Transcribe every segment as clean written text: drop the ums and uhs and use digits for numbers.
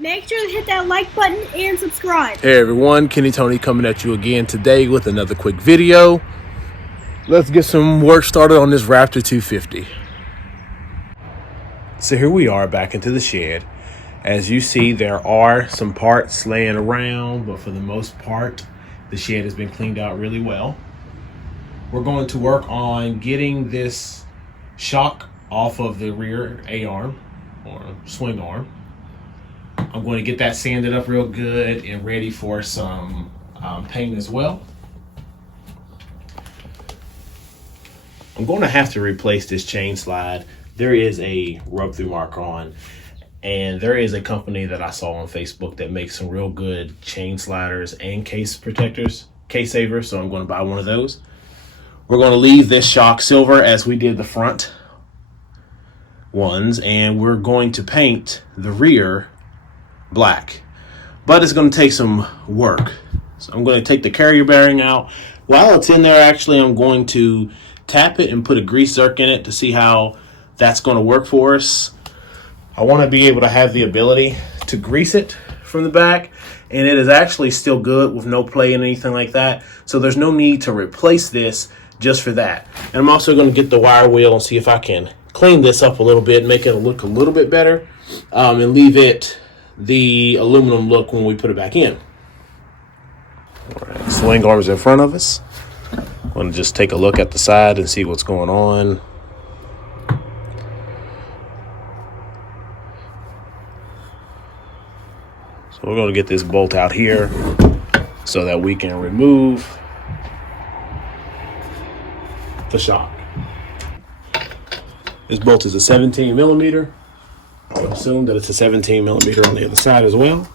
Make sure to hit that like button and subscribe. Hey everyone, Kenny Tony coming at you again today with another quick video. Let's get some work started on this Raptor 250. So here we are back into the shed. As you see, there are some parts laying around, but for the most part, the shed has been cleaned out really well. We're going to work on getting this shock off of the rear A-arm or swing arm. I'm going to get that sanded up real good and ready for some paint as well. I'm going to have to replace this chain slide. There is a rub through mark on, and there is a company that I saw on Facebook that makes some real good chain sliders and case protectors, case savers, so I'm going to buy one of those. We're going to leave this shock silver as we did the front ones, and we're going to paint the rear black, but it's going to take some work. So I'm going to take the carrier bearing out. While it's in there, actually, I'm going to tap it and put a grease zerk in it to see how that's going to work for us. I want to be able to have the ability to grease it from the back, and it is actually still good with no play and anything like that, so there's no need to replace this just for that. And I'm also going to get the wire wheel and see if I can clean this up a little bit, make it look a little bit better, and leave it the aluminum look when we put it back in. All right, swing arms in front of us. I'm going to just take a look at the side and see what's going on. So we're going to get this bolt out here so that we can remove the shock. This bolt is a 17 millimeter. I would assume that it's a 17 millimeter on the other side as well.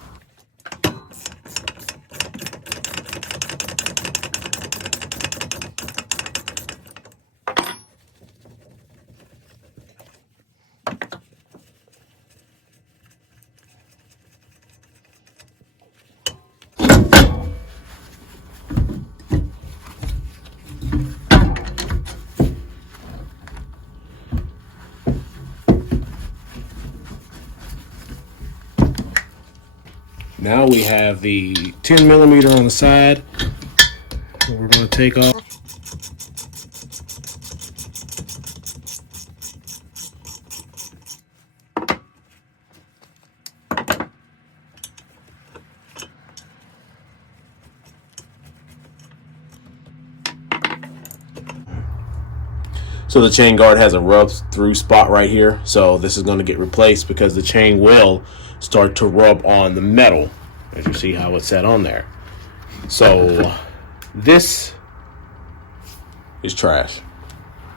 Now we have the 10 millimeter on the side that we're going to take off. So the chain guard has a rub through spot right here. So this is going to get replaced because the chain will start to rub on the metal, as you see how it's set on there. So this is trash.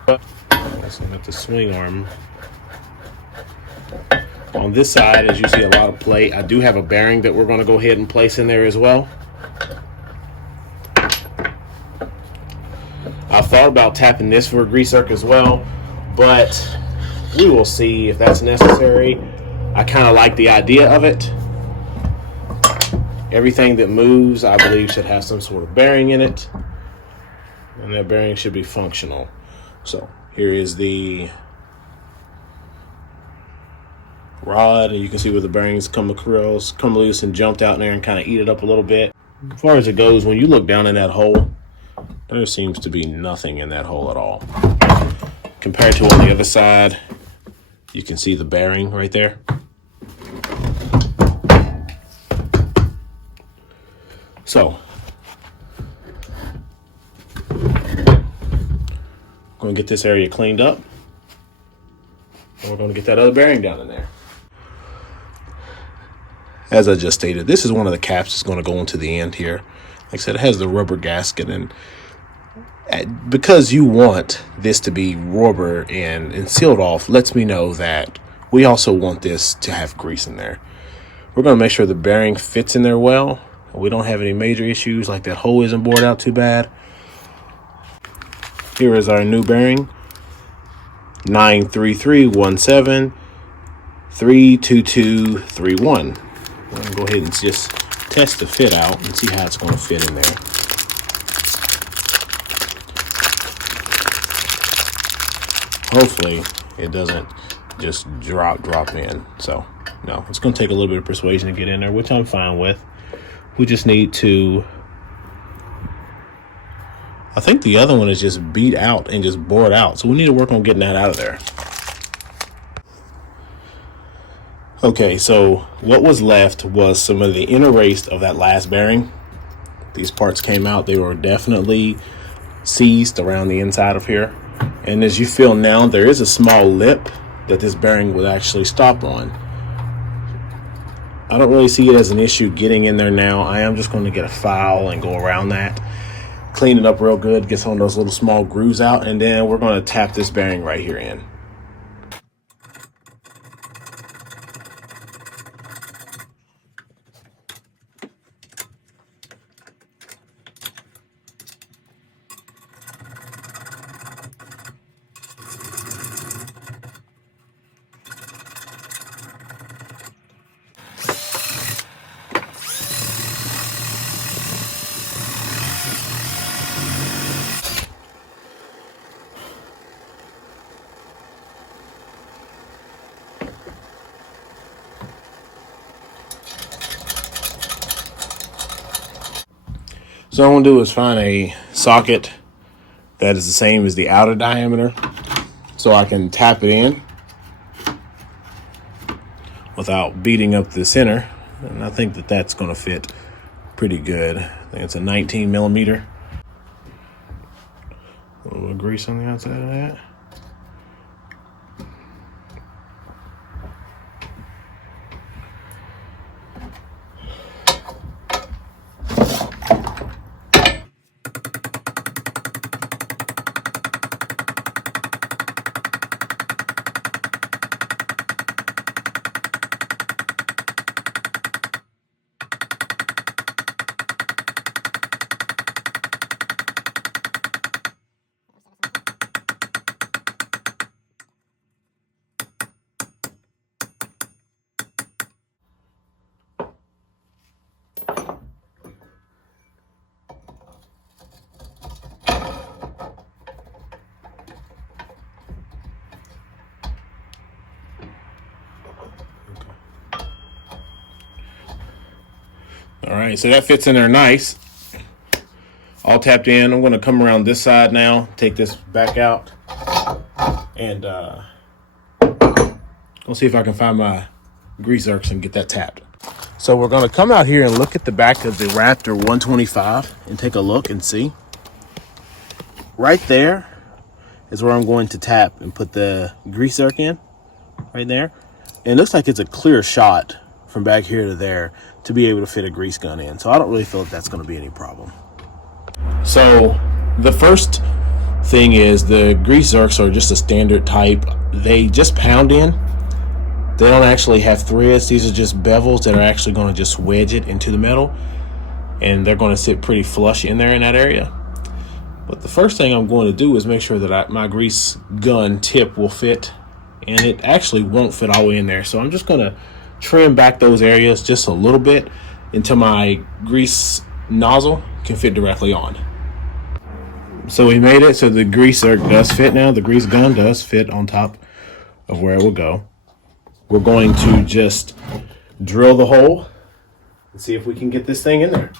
Let's look at the swing arm. On this side, as you see, a lot of plate. I do have a bearing that we're going to go ahead and place in there as well. I thought about tapping this for a grease zerk as well, but we will see if that's necessary. I kind of like the idea of it. Everything that moves, I believe, should have some sort of bearing in it, and that bearing should be functional. So here is the rod, and you can see where the bearings come loose and jumped out in there and kind of eat it up a little bit. As far as it goes, when you look down in that hole, there seems to be nothing in that hole at all. Compared to on the other side, you can see the bearing right there. So, I'm going to get this area cleaned up, and we're going to get that other bearing down in there. As I just stated, this is one of the caps that's going to go into the end here. Like I said, it has the rubber gasket, and because you want this to be rubber and sealed off, lets me know that we also want this to have grease in there. We're going to make sure the bearing fits in there well. We don't have any major issues, like that hole isn't bored out too bad. Here is our new bearing, 93317 32231. I'm going to go ahead and just test the fit out and see how it's going to fit in there. Hopefully it doesn't just drop in. So No, it's going to take a little bit of persuasion to get in there, which I'm fine with. We just need to... I think the other one is just beat out and just bored out. So we need to work on getting that out of there. Okay, so what was left was some of the inner race of that last bearing. These parts came out. They were definitely seized around the inside of here. And as you feel now, there is a small lip that this bearing would actually stop on. I don't really see it as an issue getting in there now. I am just going to get a file and go around that, clean it up real good, get some of those little small grooves out, and then we're going to tap this bearing right here in. So what I'm going to do is find a socket that is the same as the outer diameter so I can tap it in without beating up the center. And I think that that's going to fit pretty good. I think it's a 19 millimeter. A little grease on the outside of that. All right, so that fits in there nice. All tapped in. I'm going to come around this side now, take this back out, and we'll see if I can find my grease zerks and get that tapped. So we're going to come out here and look at the back of the Raptor 125 and take a look and see. Right there is where I'm going to tap and put the grease zerk in, right there. And it looks like it's a clear shot from back here to there to be able to fit a grease gun in. So I don't really feel that that's going to be any problem. So the first thing is the grease zerks are just a standard type. They just pound in. They don't actually have threads. These are just bevels that are actually going to just wedge it into the metal. And they're going to sit pretty flush in there in that area. But the first thing I'm going to do is make sure that my grease gun tip will fit. And it actually won't fit all the way in there. So I'm just going to trim back those areas just a little bit until my grease nozzle can fit directly on. So we made it so the grease zerk does fit now. The grease gun does fit on top of where it will go. We're going to just drill the hole and see if we can get this thing in there.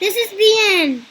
This is the end.